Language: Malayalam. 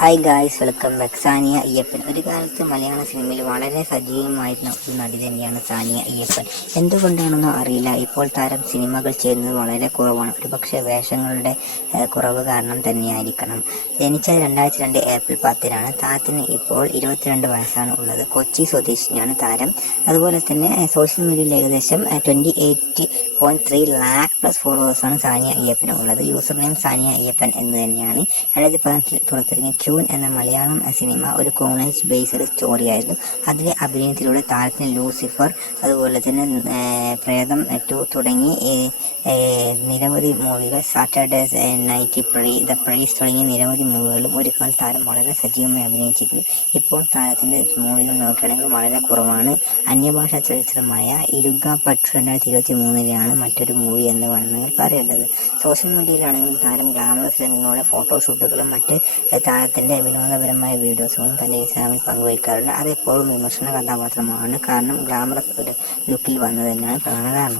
Hi guys, welcome back. Saniya Ayyappan ഒരു കാലത്ത് മലയാള സിനിമയിൽ വളരെ സജീവമായിരുന്ന ഒരു നടി തന്നെയാണ് സാനിയ അയ്യപ്പൻ. എന്തുകൊണ്ടാണെന്നോ അറിയില്ല, ഇപ്പോൾ താരം സിനിമകൾ ചെയ്യുന്നത് വളരെ കുറവാണ്. ഒരുപക്ഷെ വേഷങ്ങളുടെ കുറവ് കാരണം തന്നെയായിരിക്കണം. ജനിച്ചത് 2002 ഏപ്രിൽ 10-നാണ്. താരത്തിന് ഇപ്പോൾ 22 വയസ്സാണ് ഉള്ളത്. കൊച്ചി സ്വദേശിനിയാണ് താരം. അതുപോലെ തന്നെ സോഷ്യൽ മീഡിയയിൽ ഏകദേശം 28.3 ലാക്ക് പ്ലസ് ഫോളോവേഴ്സാണ് സാനിയ അയ്യപ്പന് ഉള്ളത്. യൂസർ നെയിം സാനിയ അയ്യപ്പൻ എന്ന് തന്നെയാണ്. 2018 പുറത്തിറങ്ങിയ ക്യൂൻ എന്ന മലയാളം സിനിമ ഒരു കോളേജ് ബേസ്ഡ് സ്റ്റോറിയായിരുന്നു. അതിലെ അഭിനയത്തിലൂടെ താരത്തിന് ലൂസിഫർ, അതുപോലെ തന്നെ പ്രേതം 2 തുടങ്ങി നിരവധി മൂവികൾ, സാറ്റർഡേസ് നൈറ്റ്, ദ പ്രൈസ് തുടങ്ങിയ നിരവധി മൂവികളും ഒരു കാലം താരം വളരെ സജീവമായി അഭിനയിച്ചിരുന്നു. ഇപ്പോൾ താരത്തിൻ്റെ മൂവികൾ നോക്കുകയാണെങ്കിൽ വളരെ കുറവാണ്. അന്യഭാഷാ ചലച്ചിത്രമായ ഇരുഗാപ്പട്ടു 2023-ലാണ് മറ്റൊരു മൂവി എന്ന് വേണമെങ്കിൽ പറയേണ്ടത്. സോഷ്യൽ മീഡിയയിലാണെങ്കിൽ താരം ഗ്ലാമറസ് രംഗങ്ങളുടെ ഫോട്ടോഷൂട്ടുകളും മറ്റ് താരത്തിൻ്റെ വിനോദപരമായ വീഡിയോസുകളും തൻ്റെ ഇൻസ്റ്റാഗ്രാമിൽ പങ്കുവയ്ക്കാറുണ്ട്. അതെപ്പോഴും വിമർശന കഥാപാത്രമാണ്. കാരണം ഗ്ലാമറസ് ഒരു ലുക്കിൽ വന്നത് തന്നെയാണ് പ്രധാന കാരണം.